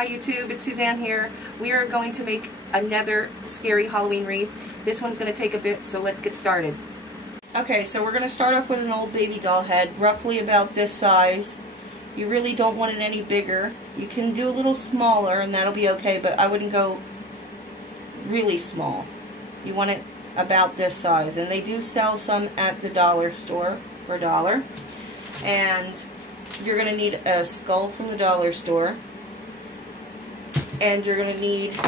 Hi YouTube, it's Suzanne here. We are going to make another scary Halloween wreath. This one's going to take a bit, so let's get started. Okay, so we're going to start off with an old baby doll head, roughly about this size. You really don't want it any bigger. You can do a little smaller and that'll be okay, but I wouldn't go really small. You want it about this size. And they do sell some at the dollar store for $1. And you're going to need a skull from the dollar store. And you're going to need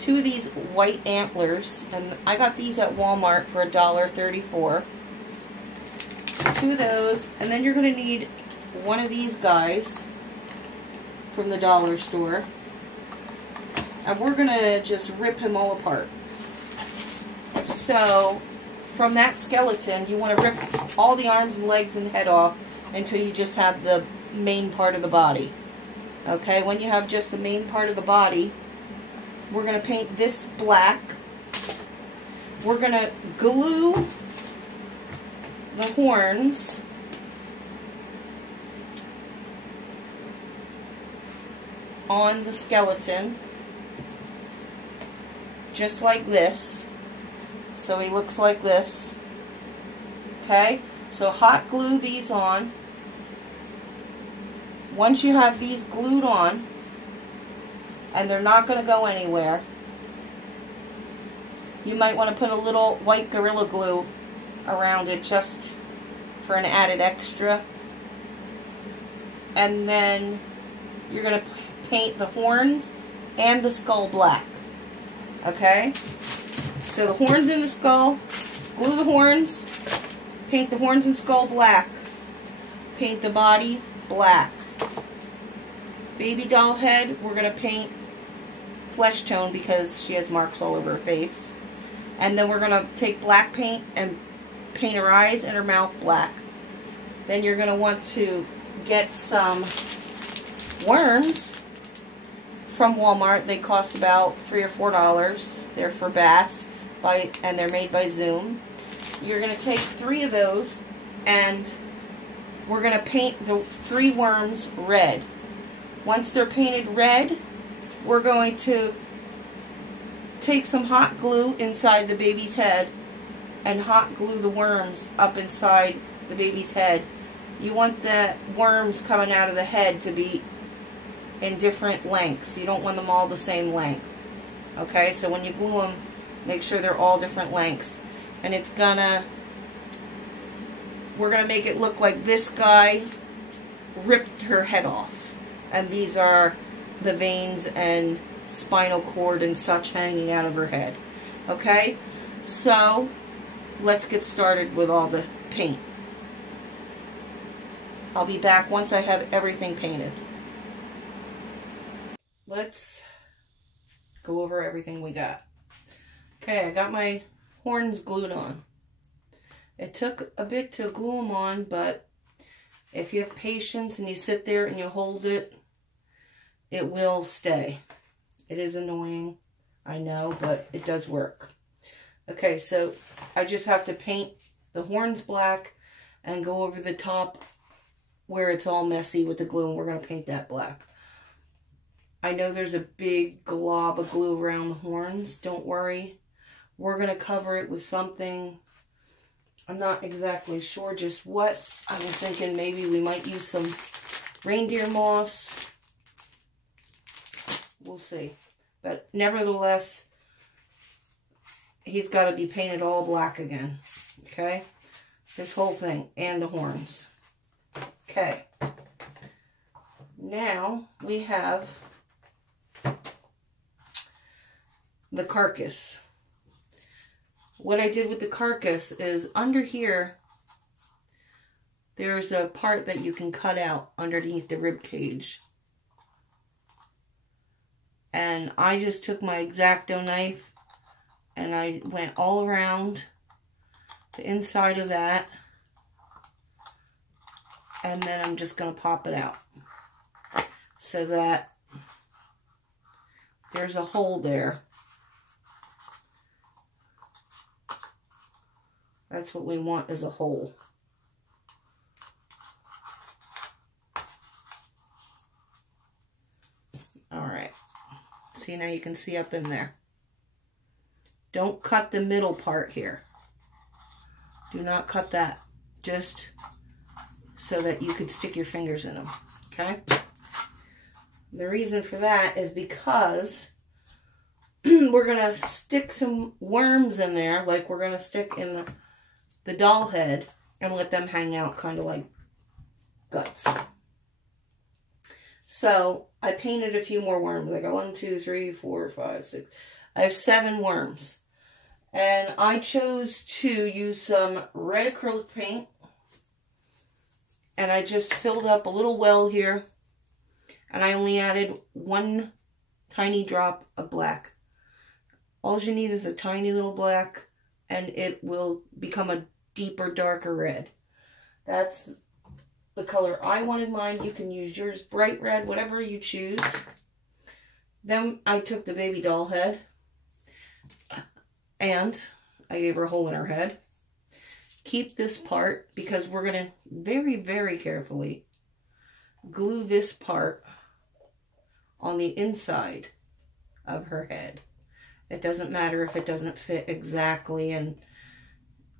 2 of these white antlers. And I got these at Walmart for $1.34. So 2 of those. And then you're going to need 1 of these guys from the dollar store. And we're going to just rip him all apart. So from that skeleton, you want to rip all the arms and legs and head off until you just have the main part of the body. Okay, when you have just the main part of the body, we're going to paint this black. We're going to glue the horns on the skeleton, just like this. So he looks like this. Okay, so hot glue these on. Once you have these glued on, and they're not going to go anywhere, you might want to put a little white Gorilla Glue around it just for an added extra. And then you're going to paint the horns and the skull black. Okay? So the horns and the skull, glue the horns, paint the horns and skull black, paint the body black. Baby doll head, we're going to paint flesh tone because she has marks all over her face. And then we're going to take black paint and paint her eyes and her mouth black. Then you're going to want to get some worms from Walmart. They cost about $3 or $4. They're for bass, and they're made by Zoom. You're going to take 3 of those, and we're going to paint the 3 worms red. Once they're painted red, we're going to take some hot glue inside the baby's head and hot glue the worms up inside the baby's head. You want the worms coming out of the head to be in different lengths. You don't want them all the same length. Okay, so when you glue them, make sure they're all different lengths. And we're gonna make it look like this guy ripped her head off. And these are the veins and spinal cord and such hanging out of her head. Okay? So, let's get started with all the paint. I'll be back once I have everything painted. Let's go over everything we got. Okay, I got my horns glued on. It took a bit to glue them on, but if you have patience and you sit there and you hold it, it will stay. It is annoying, I know, but it does work. Okay, so I just have to paint the horns black and go over the top where it's all messy with the glue, and we're going to paint that black. I know there's a big glob of glue around the horns. Don't worry. We're going to cover it with something. I'm not exactly sure just what. I was thinking maybe we might use some reindeer moss. We'll see. But nevertheless, he's got to be painted all black again. Okay? This whole thing. And the horns. Okay. Now we have the carcass. What I did with the carcass is under here, there's a part that you can cut out underneath the rib cage. And I just took my X-Acto knife and I went all around the inside of that. And then I'm just going to pop it out so that there's a hole there. That's what we want, is a hole. See, now you can see up in there. Don't cut the middle part here. Do not cut that. Just so that you could stick your fingers in them. Okay? The reason for that is because we're going to stick some worms in there, like we're going to stick in the doll head, and let them hang out kind of like guts. So I painted a few more worms. I got 1, 2, 3, 4, 5, 6. I have 7 worms. And I chose to use some red acrylic paint. And I just filled up a little well here. And I only added 1 tiny drop of black. All you need is a tiny little black, and it will become a deeper, darker red. That's the color I wanted mine. You can use yours, bright red, whatever you choose. Then I took the baby doll head, and I gave her a hole in her head. Keep this part, because we're going to very, very carefully glue this part on the inside of her head. It doesn't matter if it doesn't fit exactly and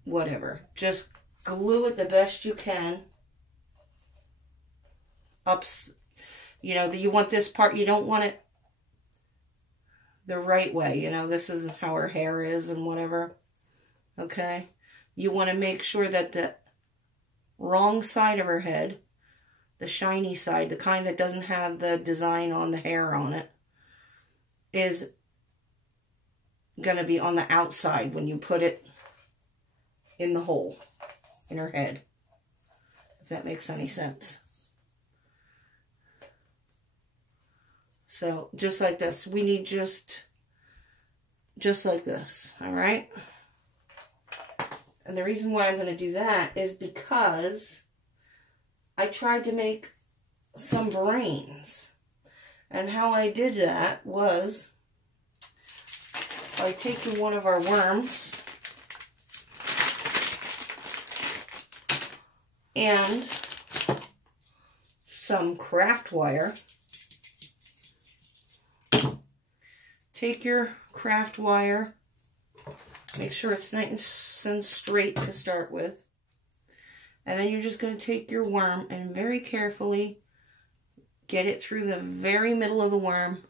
whatever. Just glue it the best you can. You know, you want this part, you don't want it the right way. You know, this is how her hair is and whatever. Okay? You want to make sure that the wrong side of her head, the shiny side, the kind that doesn't have the design on the hair on it, is going to be on the outside when you put it in the hole in her head. If that makes any sense. So, just like this. We need just like this. Alright? And the reason why I'm going to do that is because I tried to make some brains. And how I did that was by taking one of our worms and some craft wire. Take your craft wire, make sure it's nice and straight to start with, and then you're just going to take your worm and very carefully get it through the very middle of the worm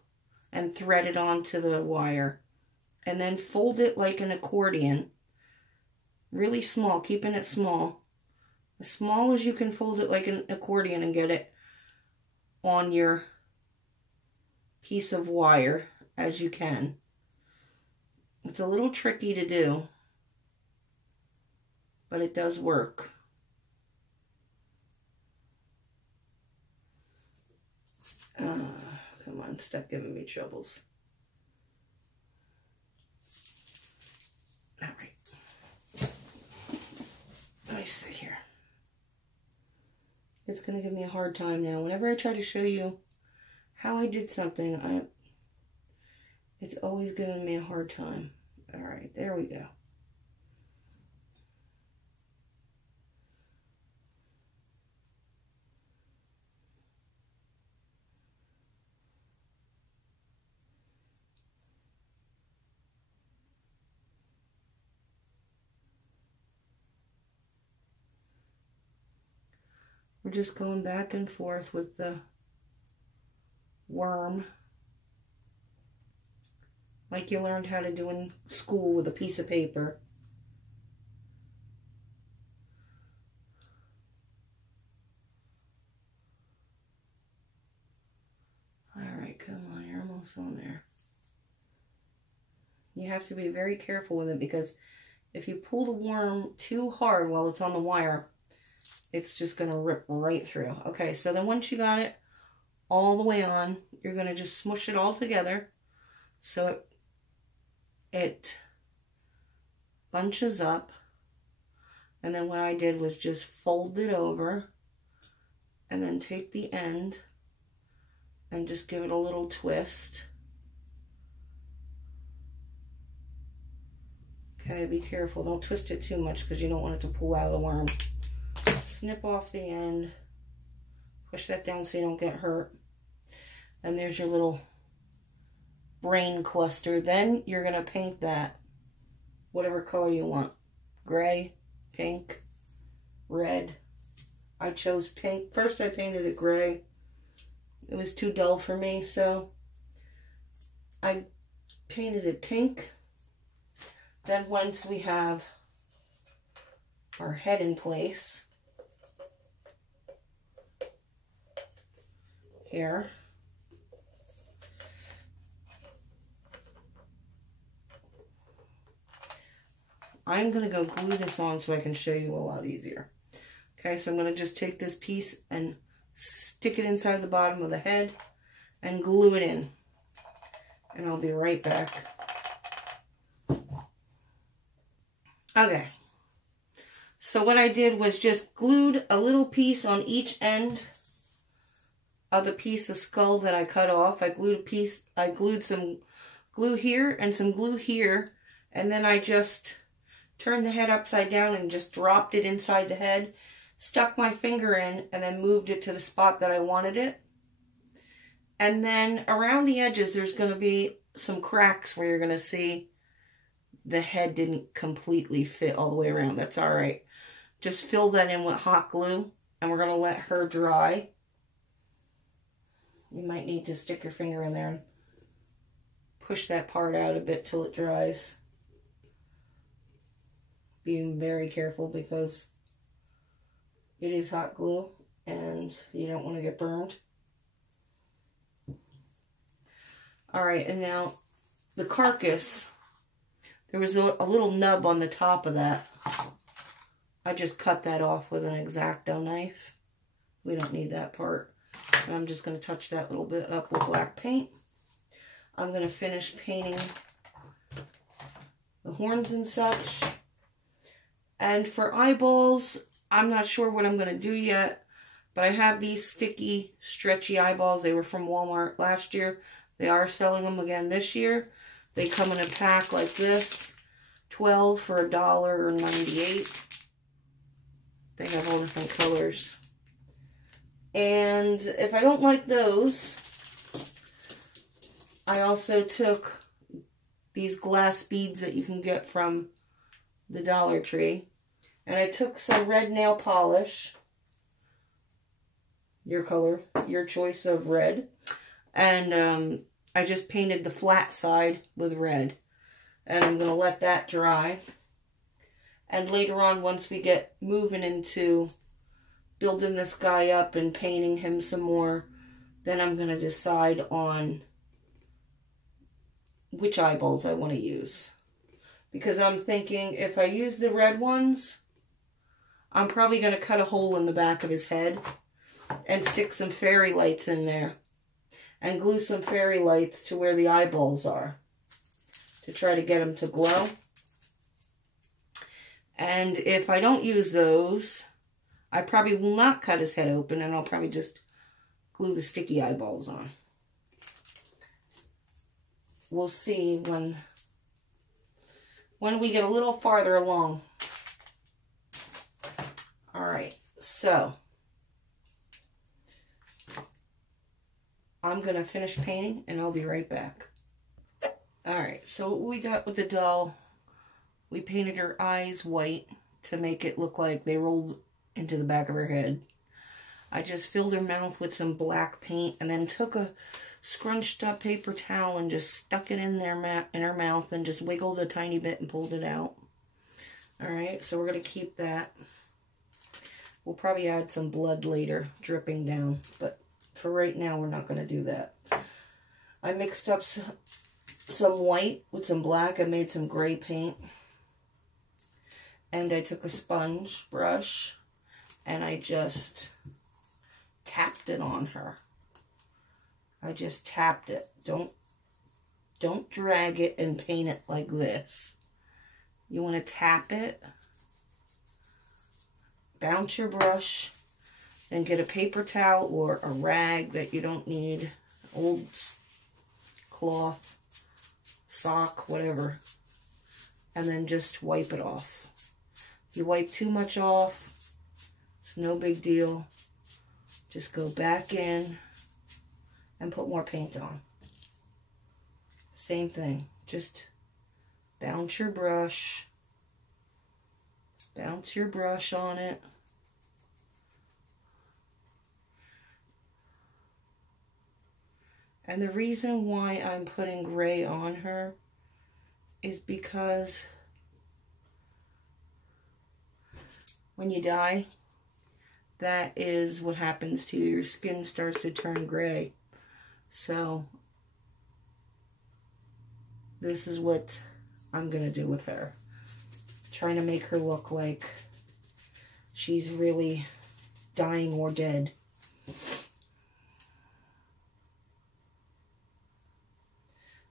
and thread it onto the wire, and then fold it like an accordion, really small, keeping it small, as small as you can fold it like an accordion and get it on your piece of wire as you can. It's a little tricky to do, but it does work. Come on, stop giving me troubles. All right. Let me sit here. It's going to give me a hard time now. Whenever I try to show you how I did something, it's always giving me a hard time. All right, there we go. We're just going back and forth with the worm, like you learned how to do in school with a piece of paper. Alright, come on, you're almost on there. You have to be very careful with it, because if you pull the worm too hard while it's on the wire, it's just going to rip right through. Okay, so then once you got it all the way on, you're going to just smush it all together so it bunches up. And then what I did was just fold it over and then take the end and just give it a little twist. Okay, be careful. Don't twist it too much because you don't want it to pull out of the worm. Snip off the end. Push that down so you don't get hurt. And there's your little brain cluster. Then you're going to paint that whatever color you want. Gray, pink, red. I chose pink. First I painted it gray. It was too dull for me, so I painted it pink. Then once we have our head in place, here, I'm going to go glue this on so I can show you a lot easier. Okay, so I'm going to just take this piece and stick it inside the bottom of the head and glue it in. And I'll be right back. Okay. So what I did was just glued a little piece on each end of the piece of skull that I cut off. I glued some glue here and some glue here, and then I just turned the head upside down and just dropped it inside the head, stuck my finger in, and then moved it to the spot that I wanted it. And then around the edges, there's going to be some cracks where you're going to see the head didn't completely fit all the way around. That's all right. Just fill that in with hot glue, and we're going to let her dry. You might need to stick your finger in there and push that part out a bit till it dries. Being very careful because it is hot glue and you don't want to get burned. Alright, and now the carcass, there was a little nub on the top of that. I just cut that off with an X-Acto knife. We don't need that part. And I'm just going to touch that little bit up with black paint. I'm going to finish painting the horns and such. And for eyeballs, I'm not sure what I'm going to do yet, but I have these sticky, stretchy eyeballs. They were from Walmart last year. They are selling them again this year. They come in a pack like this, 12 for $1.98. They have all different colors. And if I don't like those, I also took these glass beads that you can get from the Dollar Tree. And I took some red nail polish, your color, your choice of red. And I just painted the flat side with red. And I'm going to let that dry. And later on, once we get moving into building this guy up and painting him some more, then I'm going to decide on which eyeballs I want to use. Because I'm thinking if I use the red ones, I'm probably going to cut a hole in the back of his head and stick some fairy lights in there. And glue some fairy lights to where the eyeballs are to try to get them to glow. And if I don't use those, I probably will not cut his head open, and I'll probably just glue the sticky eyeballs on. We'll see when we get a little farther along. Alright, so I'm going to finish painting, and I'll be right back. Alright, so what we got with the doll, we painted her eyes white to make it look like they rolled into the back of her head. I just filled her mouth with some black paint and then took a scrunched up paper towel and just stuck it in there in her mouth and just wiggled a tiny bit and pulled it out. Alright, so we're going to keep that. We'll probably add some blood later dripping down, but for right now we're not going to do that. I mixed up some white with some black. I made some gray paint. And I took a sponge brush and I just tapped it on her. I just tapped it. Don't drag it and paint it like this. You want to tap it, bounce your brush, and get a paper towel or a rag that you don't need, old cloth, sock, whatever, and then just wipe it off. If you wipe too much off, it's no big deal. Just go back in and put more paint on. Same thing. Just bounce your brush. Bounce your brush on it. And the reason why I'm putting gray on her is because when you die, that is what happens to you. Your skin starts to turn gray. So this is what I'm going to do with her. Trying to make her look like she's really dying or dead.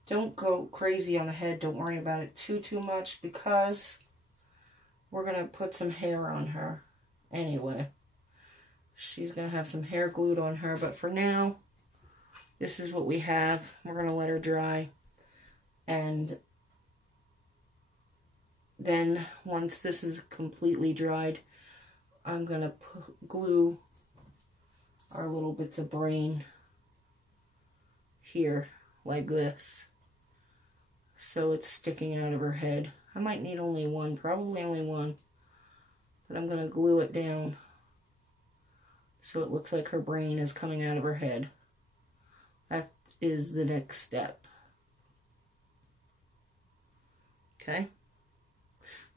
Don't go crazy on the head. Don't worry about it too much, because we're going to put some hair on her anyway. She's going to have some hair glued on her, but for now, this is what we have. We're going to let her dry. And then once this is completely dried, I'm going to glue our little bits of brain here like this, so it's sticking out of her head. I might need only one, probably only one, but I'm going to glue it down so it looks like her brain is coming out of her head. That is the next step. Okay?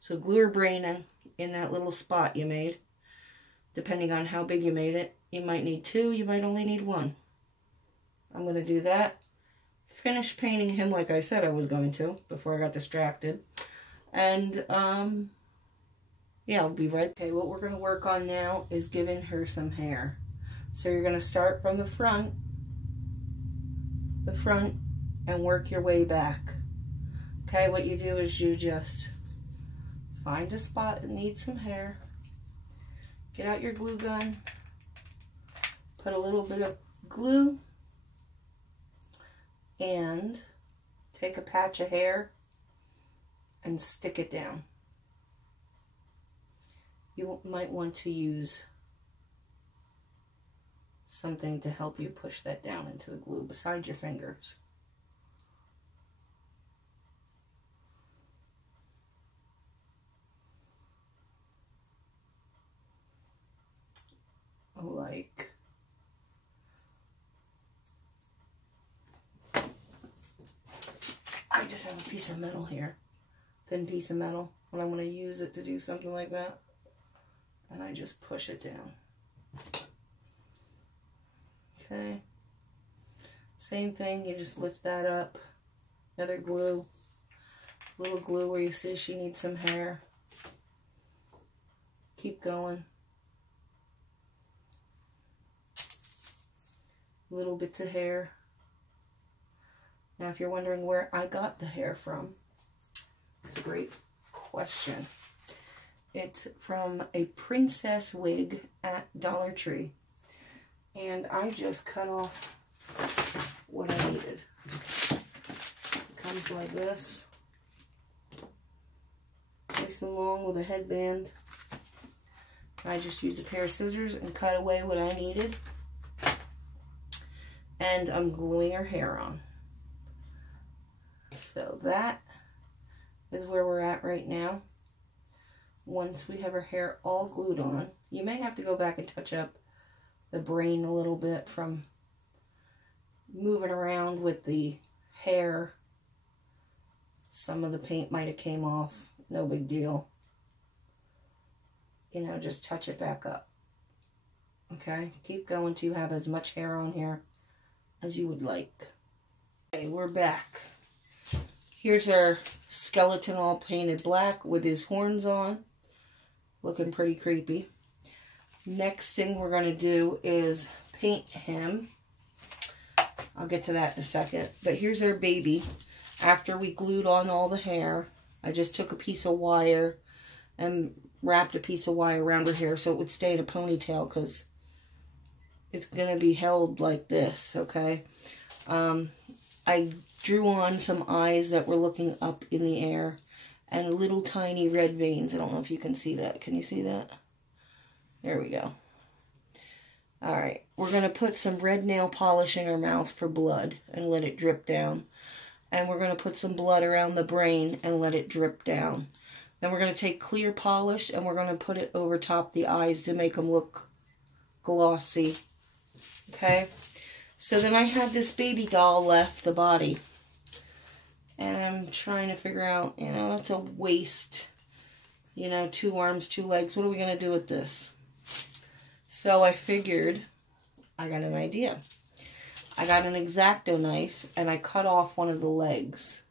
So glue her brain in that little spot you made. Depending on how big you made it, you might need two, you might only need one. I'm going to do that. Finish painting him like I said I was going to before I got distracted. And, yeah, I'll be right. Okay, what we're going to work on now is giving her some hair. So you're going to start from the front, and work your way back. Okay, what you do is you just find a spot that needs some hair. Get out your glue gun. Put a little bit of glue. And take a patch of hair and stick it down. You might want to use something to help you push that down into the glue besides your fingers. Like I just have a piece of metal here, thin piece of metal, and I'm going to use it to do something like that, and I just push it down. Okay, same thing, you just lift that up, another glue, little glue where you see she needs some hair, keep going, little bits of hair. Now, if you're wondering where I got the hair from, it's a great question. It's from a princess wig at Dollar Tree. And I just cut off what I needed. It comes like this. Nice and long with a headband. I just used a pair of scissors and cut away what I needed. And I'm gluing her hair on. So that is where we're at right now. Once we have her hair all glued on, you may have to go back and touch up the brain a little bit from moving around with the hair. Some of the paint might have came off. No big deal. You know, just touch it back up. Okay? Keep going till you have as much hair on here as you would like. Okay, we're back. Here's our skeleton all painted black with his horns on. Looking pretty creepy. Next thing we're going to do is paint him. I'll get to that in a second. But here's our baby. After we glued on all the hair, I just took a piece of wire and wrapped a piece of wire around her hair so it would stay in a ponytail, because it's going to be held like this, okay? I drew on some eyes that were looking up in the air and little tiny red veins. I don't know if you can see that. Can you see that? There we go. Alright, we're going to put some red nail polish in her mouth for blood and let it drip down. And we're going to put some blood around the brain and let it drip down. Then we're going to take clear polish and we're going to put it over top the eyes to make them look glossy. Okay? So then I have this baby doll left, the body. And I'm trying to figure out, you know, that's a waist. You know, 2 arms, 2 legs. What are we going to do with this? So I figured, I got an idea. I got an X-Acto knife and I cut off one of the legs.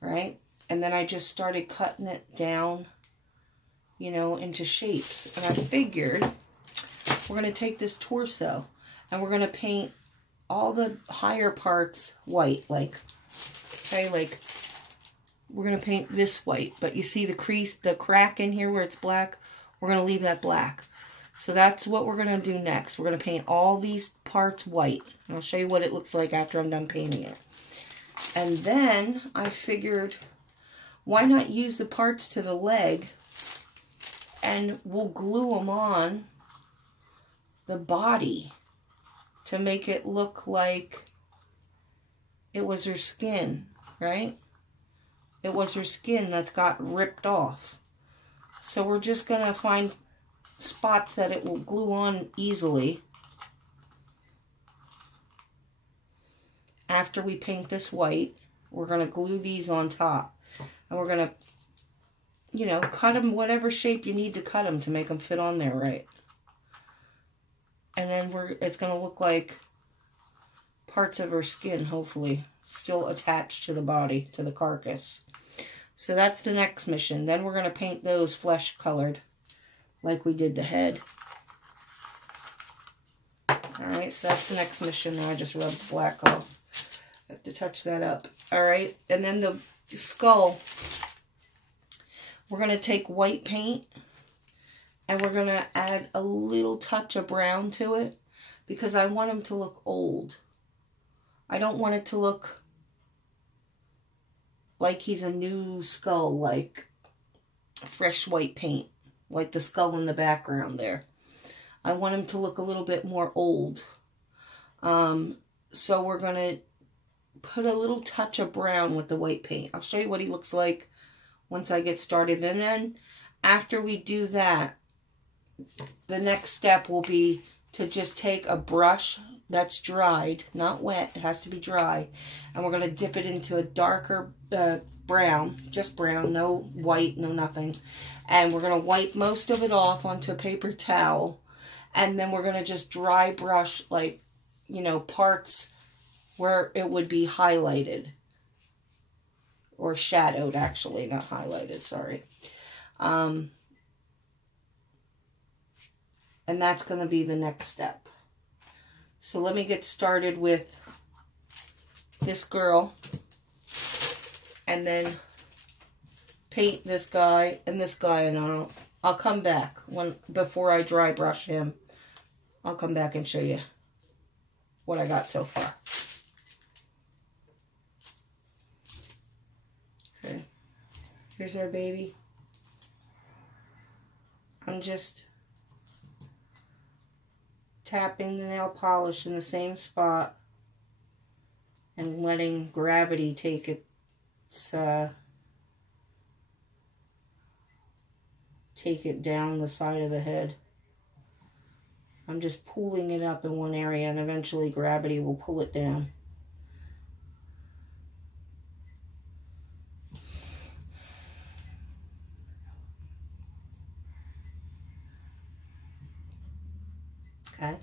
Right? And then I just started cutting it down, you know, into shapes. And I figured we're going to take this torso and we're going to paint all the higher parts white. Like, okay, like, we're going to paint this white. But you see the crease, the crack in here where it's black? We're going to leave that black. So that's what we're going to do next. We're going to paint all these parts white. And I'll show you what it looks like after I'm done painting it. And then I figured, why not use the parts to the leg and we'll glue them on the body to make it look like it was her skin, right? It was her skin that's got ripped off. So we're just going to find spots that it will glue on easily after we paint this white. We're going to glue these on top. And we're going to, you know, cut them whatever shape you need to cut them to make them fit on there right. And then it's going to look like parts of her skin, hopefully, still attached to the body, to the carcass. So that's the next mission. Then we're going to paint those flesh colored like we did the head. Alright, so that's the next mission. Now I just rubbed the black off. I have to touch that up. Alright, and then the skull, we're going to take white paint and we're going to add a little touch of brown to it because I want him to look old. I don't want it to look like he's a new skull, like fresh white paint, like the skull in the background there. I want him to look a little bit more old. So we're going to put a little touch of brown with the white paint. I'll show you what he looks like once I get started. And then after we do that, the next step will be to just take a brush that's dried, not wet, it has to be dry, and we're going to dip it into a darker brown, just brown, no white, no nothing, and we're going to wipe most of it off onto a paper towel, and then we're going to just dry brush, like, you know, parts where it would be highlighted, or shadowed, actually, not highlighted, sorry. And that's going to be the next step. So let me get started with this girl and then paint this guy, and I'll come back before I dry brush him. I'll come back and show you what I got so far. Okay, here's our baby. I'm just tapping the nail polish in the same spot and letting gravity take it down the side of the head. I'm just pulling it up in one area and eventually gravity will pull it down. Okay.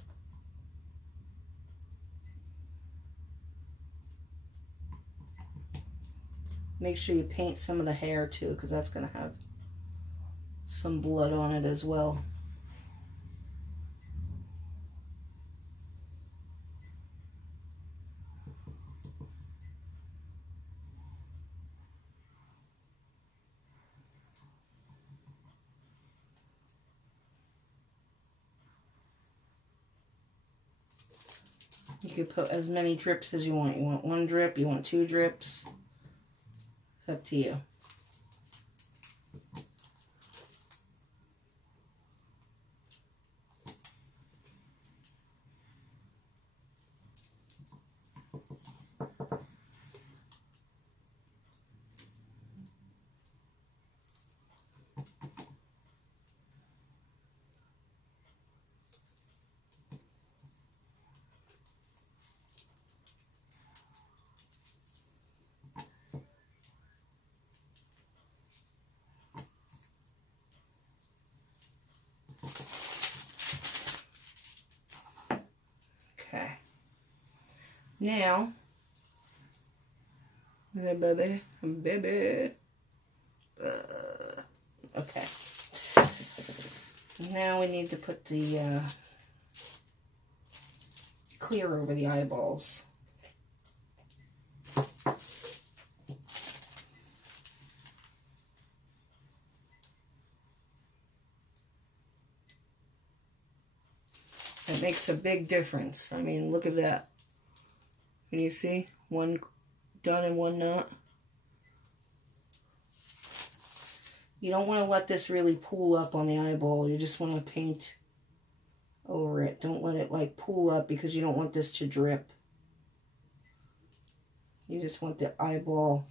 Make sure you paint some of the hair too, because that's going to have some blood on it as well. You can put as many drips as you want. You want 1 drip, you want 2 drips. It's up to you. Now, baby. Okay. Now we need to put the clear over the eyeballs. It makes a big difference. I mean, look at that. Can you see? One done and one not. You don't want to let this really pool up on the eyeball. You just want to paint over it. Don't let it like pool up because you don't want this to drip. You just want the eyeball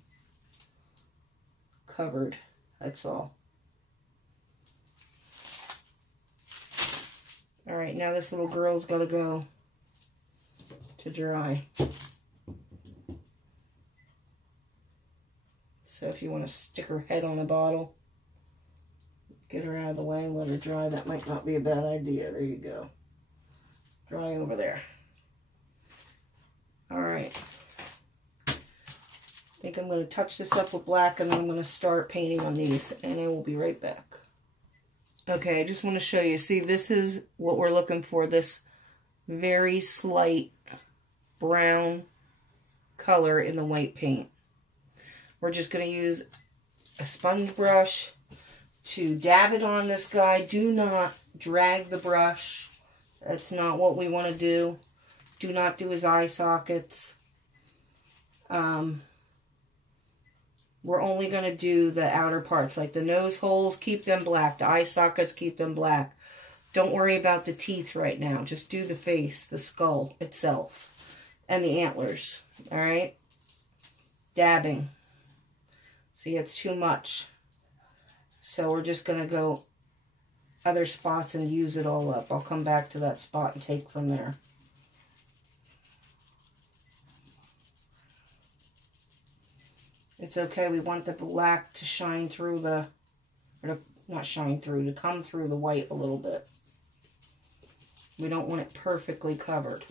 covered. That's all. Alright, now this little girl's got to go to dry. So if you want to stick her head on a bottle, get her out of the way and let her dry. That might not be a bad idea. There you go. Dry over there. Alright. I think I'm going to touch this up with black and then I'm going to start painting on these. And I will be right back. Okay, I just want to show you. See, this is what we're looking for. This very slight brown color in the white paint. We're just going to use a sponge brush to dab it on this guy. Do not drag the brush. That's not what we want to do. Do not do his eye sockets. We're only going to do the outer parts, like the nose holes, keep them black. The eye sockets, keep them black. Don't worry about the teeth right now. Just do the face, the skull itself, and the antlers. All right? Dabbing. See, it's too much. So we're just going to go other spots and use it all up. I'll come back to that spot and take from there. It's okay. We want the black to shine through the, or to, not shine through, to come through the white a little bit. We don't want it perfectly covered.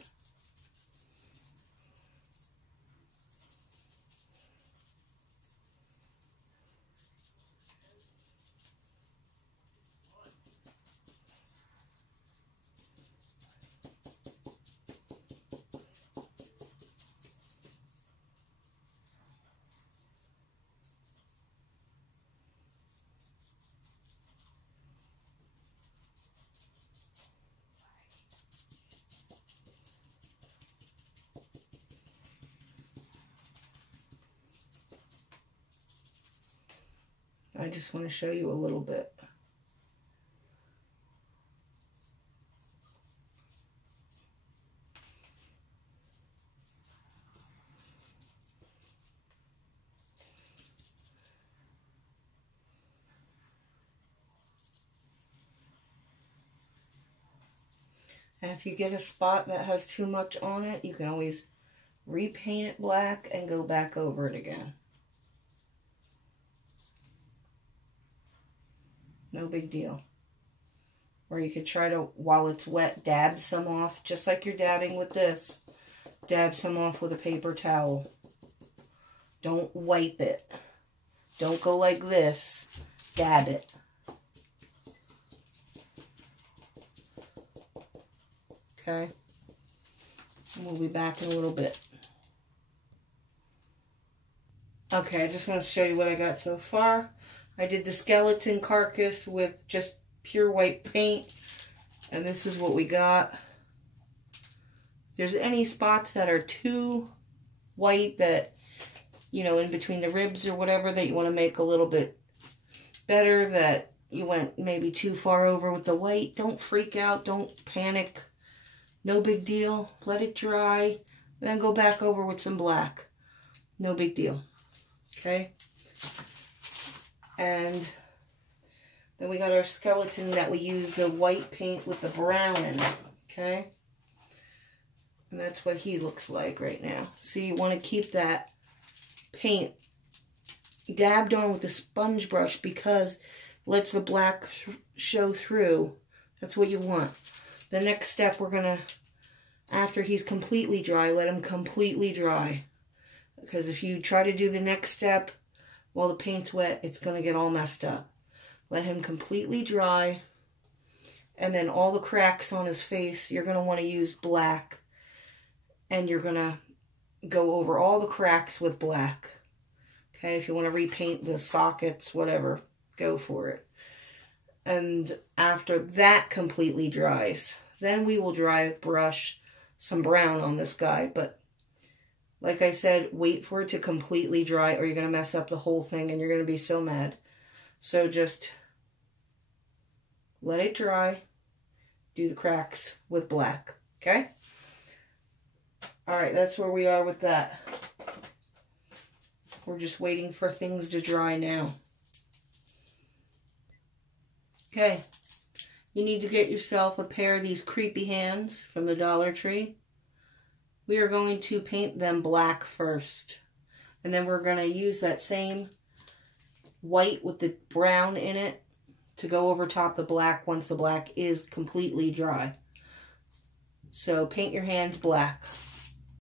I just want to show you a little bit. And if you get a spot that has too much on it, you can always repaint it black and go back over it again. No big deal. Or you could try to, while it's wet, dab some off, just like you're dabbing with this. Dab some off with a paper towel. Don't wipe it. Don't go like this. Dab it. Okay? And we'll be back in a little bit. Okay, I just want to show you what I got so far. I did the skeleton carcass with just pure white paint. And this is what we got. If there's any spots that are too white that, you know, in between the ribs or whatever that you want to make a little bit better, that you went maybe too far over with the white, don't freak out. Don't panic. No big deal. Let it dry. Then go back over with some black. No big deal. Okay? And then we got our skeleton that we used the white paint with the brown in it. Okay? And that's what he looks like right now. See, you want to keep that paint dabbed on with a sponge brush because it lets the black show through. That's what you want. The next step, we're going to after he's completely dry, let him completely dry. Because if you try to do the next step while the paint's wet, it's going to get all messed up. Let him completely dry. And then all the cracks on his face, you're going to want to use black. And you're going to go over all the cracks with black. Okay, if you want to repaint the sockets, whatever, go for it. And after that completely dries, then we will dry brush some brown on this guy. But like I said, wait for it to completely dry or you're going to mess up the whole thing and you're going to be so mad. So just let it dry. Do the cracks with black. Okay? Alright, that's where we are with that. We're just waiting for things to dry now. Okay. You need to get yourself a pair of these creepy hands from the Dollar Tree. We are going to paint them black first. And then we're going to use that same white with the brown in it to go over top the black once the black is completely dry. So paint your hands black.